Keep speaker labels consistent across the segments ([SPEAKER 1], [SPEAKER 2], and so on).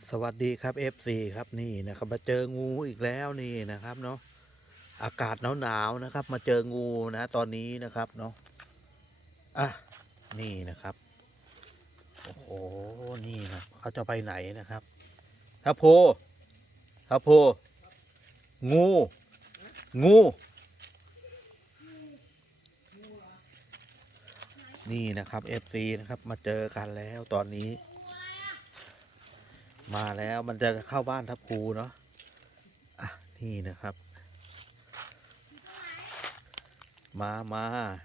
[SPEAKER 1] สวัสดีครับ FC ครับนี่นะครับมาเจองูอีกแล้วนี่นะครับเนาะอากาศหนาวๆนะครับมาเจองูนะตอนนี้นะครับเนาะอ่ะนี่นะครับโอ้โหนี่นะเขาจะไปไหนนะครับทัพโพทัพโพงูงูนี่นะครับ FC นะครับมาเจอกันแล้วตอนนี้มาแล้วมันจะเข้าบ้านทัพพูเนาะอ่ะนี่นะครับมา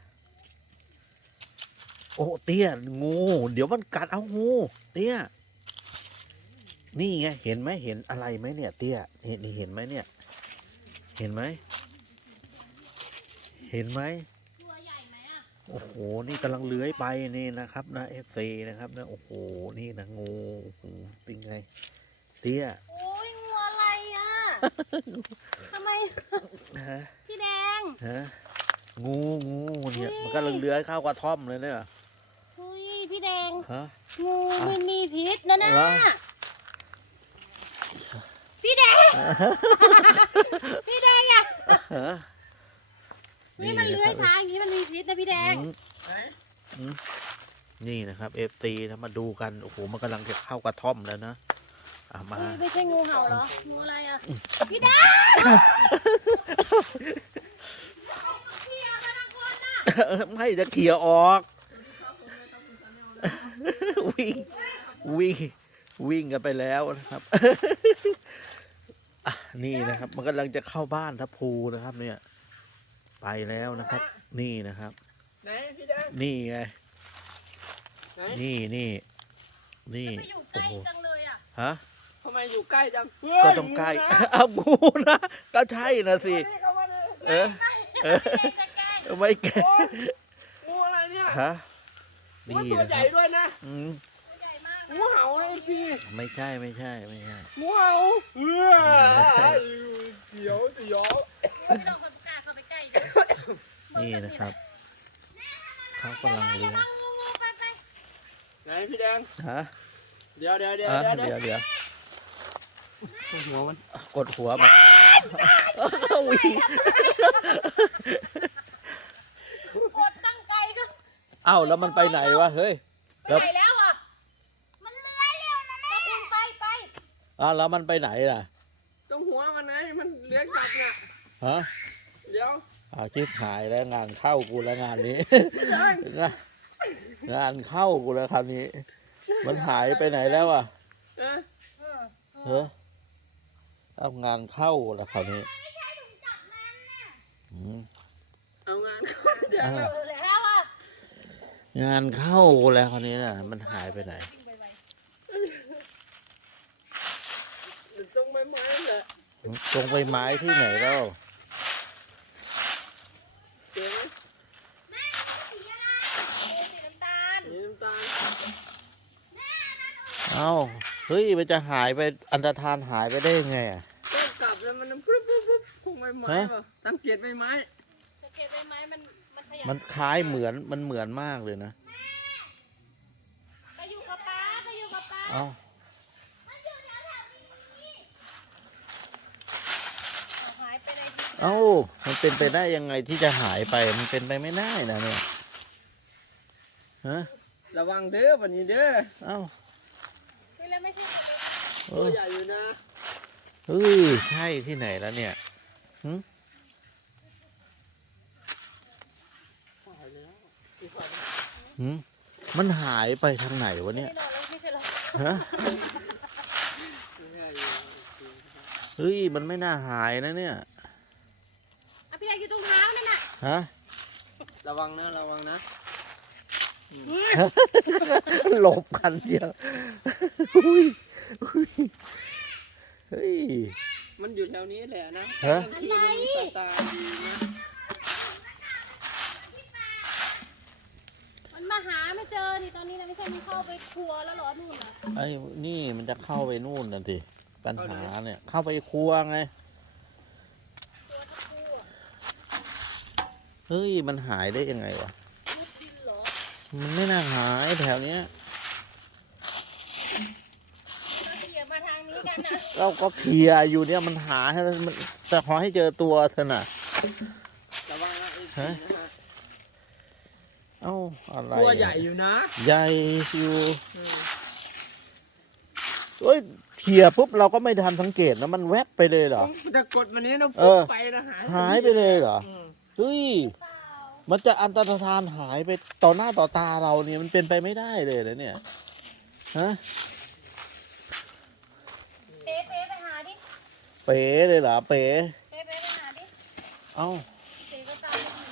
[SPEAKER 1] โอ้เตี้ยงูเดี๋ยวมันกัดเอางูเตี้ยนี่ไงเห็นไหมเห็นอะไรไหมเนี่ยเตี้ยนี่เห็นไหมเนี่ยเห็นไหมเห็นไหมโอ้โหนี่กำลังเลื้อยไปนี่นะครับนะFCนะครับนะโอ้โหนี่นะงูโอ้โหเป็นไงเตี้ย
[SPEAKER 2] โอ้ยงูอะไรอ่ะ ทำไม
[SPEAKER 1] ฮะ
[SPEAKER 2] พี่แดง
[SPEAKER 1] ฮะงูเนี่ยมันก็เลื้อยเข้ากระท่อมเลยเนี่ย
[SPEAKER 2] เฮ้ยพี่แดง
[SPEAKER 1] ฮะ
[SPEAKER 2] งูมันมีพิษนะพี่แดง พี่แดงอ่ะนี่มันเลื้อยช้าอย่างนี้มันมีพิษนะพี่แดง
[SPEAKER 1] นี่นะครับFTนะมาดูกันโอ้โหมันกำลังจะเข้ากระท่อมแล้วนะมา
[SPEAKER 2] ไม่ใช่งูเห่าเหรองูอะไรอ่ะพี่แดง
[SPEAKER 1] ไม่จะเขี่ยออกวิ่งกันไปแล้วนะครับนี่นะครับมันกำลังจะเข้าบ้านทัพพูนะครับเนี่ยไปแล้วนะครับนี่นะครับ
[SPEAKER 3] ไหนพี่แดง
[SPEAKER 1] นี่ไงนี่
[SPEAKER 2] โอ้โหจังเลยอ่ะ
[SPEAKER 1] ฮะ
[SPEAKER 3] ทำไมอยู่ใกล้จัง
[SPEAKER 1] ก็ต้องใกล้เอางูนะก็ใช่นะสิไม่แก่
[SPEAKER 3] งูอะไรเนี่ย
[SPEAKER 1] ฮะ
[SPEAKER 3] นี่ตัวใหญ่ด้วยนะ
[SPEAKER 2] ใหญ่มาก
[SPEAKER 3] งูเห่าเลยสิ
[SPEAKER 1] ไม่ใช่
[SPEAKER 3] งูเห่าเดี๋ยว
[SPEAKER 2] ไม่ต้องคนกล้าเข้าไปใกล้
[SPEAKER 1] นี่นะครับเขากำลังเลี้ยง
[SPEAKER 3] ไหนพี่แดง
[SPEAKER 1] ฮะ
[SPEAKER 3] เดี๋ยวหัวมัน
[SPEAKER 1] กดหัวมันวิ่ง
[SPEAKER 2] กดตั้งไกลก็
[SPEAKER 1] เอ้าแล้วมันไปไหนวะเฮ้ย
[SPEAKER 2] ไปไหนแล้วอ่ะมันเลื้อยเร็วนะแม่คุณไป
[SPEAKER 1] แล้วมันไปไหนล่ะ
[SPEAKER 3] ต้องหัวมันไงมันเลี้ยงกลับเนี่ย
[SPEAKER 1] ฮะ
[SPEAKER 3] เดี๋ยว
[SPEAKER 1] ชิบหายแล้วงานเข้ากูแล้วงานนี้งานเข้ากูแล้วคราวนี้มันหายไปไหนแล้วอ่ะเอางานเข้าแล้วคราวนี้
[SPEAKER 3] เอางานเข้าเดี๋ยว
[SPEAKER 2] แล้วอ่ะ
[SPEAKER 1] งานเข้าแล้วคราวนี้น่ะมันหายไปไหน
[SPEAKER 3] ตรงใบไม้แหละ
[SPEAKER 1] ตรงใบไม้ที่ไหนแล้วเอ้าเฮ้ยมันจะหายไปอันตรธานหายไปได้ยังไงอ่ะ
[SPEAKER 3] ก็กลับแล้วมันปุ๊บคงใบไม้ป่ะสังเกตใบไม้
[SPEAKER 1] มันคล้ายเหมือนมันเหมือนมากเลยนะ
[SPEAKER 2] ไปอยู่กับป้า
[SPEAKER 1] เอ้า
[SPEAKER 2] หายไปไหน
[SPEAKER 1] มันเป็นไปได้ยังไงที่จะหายไปมันเป็นไปไม่ได้นะเนี่ยฮะ
[SPEAKER 3] ระวังเด้อวันนี้เด้อ
[SPEAKER 1] เอ้า
[SPEAKER 2] ไม่ใช่
[SPEAKER 3] ตัวใหญ่อยู่นะ
[SPEAKER 1] ใช่ที่ไหนแล้วเนี่ยมันหายไปทางไหนวะเนี่ยฮะมันไม่น่าหายนะเนี่ย
[SPEAKER 2] พี่แดงอยู่ตรงเท้านั่นน่ะ
[SPEAKER 1] ฮะ
[SPEAKER 3] ระวังนะ
[SPEAKER 1] หลบกันเดียว
[SPEAKER 3] มันอยู่แถวนี้แหละนะ
[SPEAKER 2] ที่มันตาดีนะมันมาหาไม่เจอนี่ตอนนี้นะไม่ใช่มันเข้าไปครัวแล้วหรอนู่นน่ะ
[SPEAKER 1] นี่มันจะเข้าไปนู่นน่ะสิปัญหาเนี่ยเข้าไปครัวไงมันหายได้ยังไงวะมันไม่น่าหายแถวเนี้ย
[SPEAKER 2] มาทาง
[SPEAKER 1] เราก็เคลียร์อยู่เนี่ยมันหาให้มันแต่ขอให้เจอตัวเถอะนะ
[SPEAKER 3] ระวังนะไอ้
[SPEAKER 1] ฮะ
[SPEAKER 3] ผีนะ
[SPEAKER 1] เอ้าอะไร
[SPEAKER 3] ตัวใหญ่อยู่นะ
[SPEAKER 1] ใหญ่อยู่
[SPEAKER 3] อืม
[SPEAKER 1] เอ้ยเคลียร์ปุ๊บเราก็ไม่ทันสังเกตนะมันแวบไปเลยเหรอ
[SPEAKER 3] จะกดวันนี้นะ
[SPEAKER 1] เอ
[SPEAKER 3] ปุ๊
[SPEAKER 1] อ
[SPEAKER 3] บไปนะหาย
[SPEAKER 1] หายไปเลยเหรอ
[SPEAKER 3] อืม
[SPEAKER 1] เฮ้ย
[SPEAKER 2] เปล่า
[SPEAKER 1] มันจะอันตรธานหายไปต่อหน้าต่อตาเราเนี่ยมันเป็นไปไม่ได้เลยนะเนี่ยฮะ
[SPEAKER 2] เป๊ะเป๊ะไปหาดิ
[SPEAKER 1] เป๋เลยเหรอเป๋
[SPEAKER 2] เป๊ะเป๊ะไปหาดิ
[SPEAKER 1] เอ้า
[SPEAKER 2] เป๊ะก็ตามไม่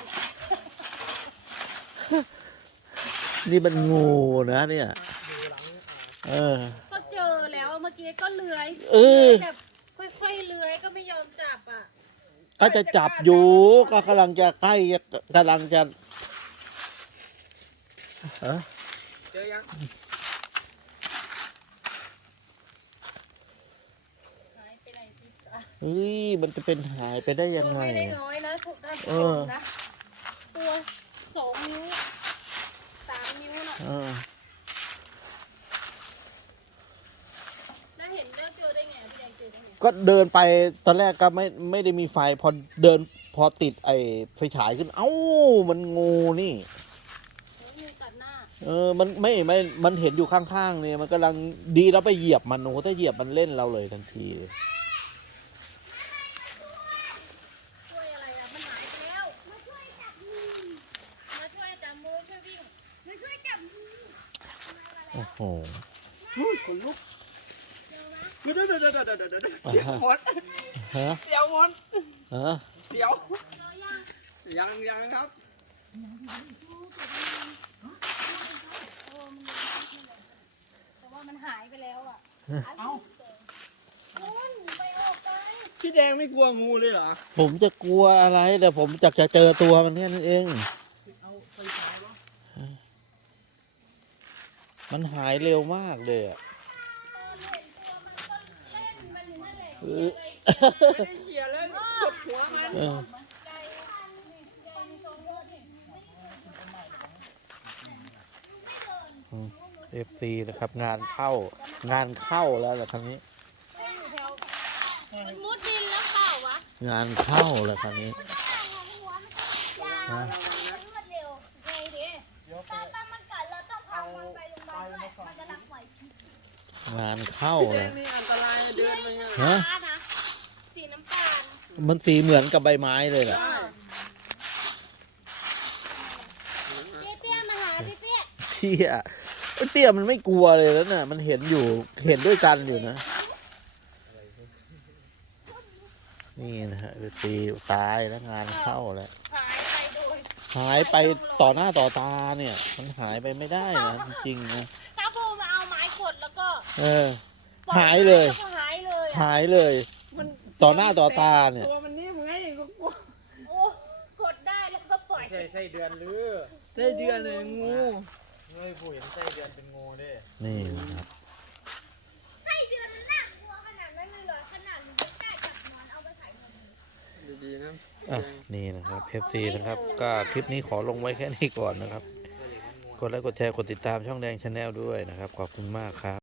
[SPEAKER 2] ถูก
[SPEAKER 1] นี่มันงูนะเนี่ยเออ
[SPEAKER 2] ก็เจอแล้วเมื่อกี้ก็เลื้อย
[SPEAKER 1] เออ
[SPEAKER 2] แบบค่อยๆเลื้อยก็ไม่ยอมจับอ่ะ
[SPEAKER 1] ก็จะจับอยู่ก็กำลังจะใกล้กำลังจะฮะ
[SPEAKER 3] เจอยัง
[SPEAKER 2] หายไปไหนสิจ๊ะ
[SPEAKER 1] เฮ้ยมันจะเป็นหายไปได้ยังไง
[SPEAKER 2] ตัวไม่ได้น้อยนะถูกท่าน
[SPEAKER 1] เอ
[SPEAKER 2] ผู้ช
[SPEAKER 1] อ
[SPEAKER 2] มนะตัว2 นิ้ว 3 นิ้วน่ะ
[SPEAKER 1] เออ
[SPEAKER 2] แล้วเห็นเลือกเจอได้ไงอะพี่แดงเจอได้ไง
[SPEAKER 1] ก็เดินไปตอนแรกก็ไม่ได้มีไฟพอเดินพอติดไอ้ไฟฉายขึ้น เอ้ามันงูนี่
[SPEAKER 2] โอ้ยงูตัดหน้า
[SPEAKER 1] เออมันมันเห็นอยู่ข้างๆเนี่ยมันกำลังดีแล้วไปเหยียบมันโอ้โหถ้าเหยียบมันเล่นเราเลยทันทีเลย
[SPEAKER 2] ช่วยอะไรอ่ะมันหายไปแล้วมาช่วยจับมือมาช่วยจับมือช่วยวิ่งมาช่วยจับมือ
[SPEAKER 1] โอ้โห
[SPEAKER 3] ขนลุกเดี๋ยวเดี๋ยวหมด
[SPEAKER 1] ฮะ
[SPEAKER 3] เดี๋ยวหมด
[SPEAKER 1] ฮะ
[SPEAKER 3] เดี๋ยว
[SPEAKER 2] เจอยัง
[SPEAKER 3] ยังครับ
[SPEAKER 2] โอ้มันแต่ว่ามันหายไปแล้วอ่ะ
[SPEAKER 3] เอ้า
[SPEAKER 2] คุณไปออกไป
[SPEAKER 3] พี่แดงไม่กลัวงูเลยเหรอ
[SPEAKER 1] ผมจะกลัวอะไรแต่ผมจะเจอตัวมันแค่นั้นเอง
[SPEAKER 3] เอาไฟฉายวะ
[SPEAKER 1] มันหายเร็วมากเลยอ่ะ
[SPEAKER 2] ตอนเห็นตัวมันก็เล่นมันอยู่นั่นแหละ
[SPEAKER 1] เออ
[SPEAKER 3] ไม่ได้เขี่ยเลยกดหัวมัน
[SPEAKER 1] เออ
[SPEAKER 2] ใจใจมีทรงเยอะดิ
[SPEAKER 1] FC นะครับ งานเข้แล้วแหละครั้งนี้
[SPEAKER 2] ไม่อยู่แถวมันมุดดินแล้วเปล่าวะ
[SPEAKER 1] งานเข้าแล้วครั้งนี้ฮะ
[SPEAKER 2] รวดเร็วไงดิตอนมันกัดเราต้องพามันไปโรงพยาบาลด้วยมันจะรักไหว
[SPEAKER 1] งานเข้า
[SPEAKER 3] พี่แด
[SPEAKER 1] เลย
[SPEAKER 3] งนี่อันตรายเดินไปเนี่ย
[SPEAKER 1] ฮะ
[SPEAKER 2] ฟ้านะสีน้ำตาล
[SPEAKER 1] มันสีเหมือนกับใบไม้เลยแหละ
[SPEAKER 3] ใช่
[SPEAKER 2] เตี้ยมาหาพี่เตี้ย
[SPEAKER 1] เตี้ยไอ้เตี้ยมันไม่กลัวเลยแล้วน่ะมันเห็นอยู่เห็นด้วยกันอยู่นะ นี่นะฮะตีตายแล้วงานเข้าแล้ว
[SPEAKER 2] หายไปโดย
[SPEAKER 1] หายไปต่อหน้าต่อตาเนี่ย มันหายไปไม่ได้นะจริงๆนะ
[SPEAKER 2] ถ้าพูมาเอาไม้กดแล้วก็
[SPEAKER 1] เออ
[SPEAKER 2] ปล่อ
[SPEAKER 1] หายเลย
[SPEAKER 2] แล้วก็หายเลยอะ
[SPEAKER 1] หายเลย
[SPEAKER 3] มัน
[SPEAKER 1] ต่อหน้าต่อตาเนี่ย
[SPEAKER 3] ตัวมันนิ่มไงก็กลัว
[SPEAKER 2] โอ้กดได้แล้วก็ปล่อย
[SPEAKER 4] ไส้เดือนหรือ
[SPEAKER 3] ใจเดือนเลยงู
[SPEAKER 4] เฮ้ยผู้เห็นไส้เดือนเป็นงูดิ
[SPEAKER 1] นี่นะครับ
[SPEAKER 2] ไส้เดือนมันน่ากลัวขนาดนั้นเลยเหรอขนาดหนูไม่กล้าจับมันเอาไปใส่นม
[SPEAKER 3] ดีๆนะ
[SPEAKER 1] อ่ะนี่นะครับ FC นะครับ ก็คลิปนี้ขอลงไว้แค่นี้ก่อนนะครับ กดไลค์กดแชร์กดติดตามช่องแดงชาแนลด้วยนะครับ ขอบคุณมากครับ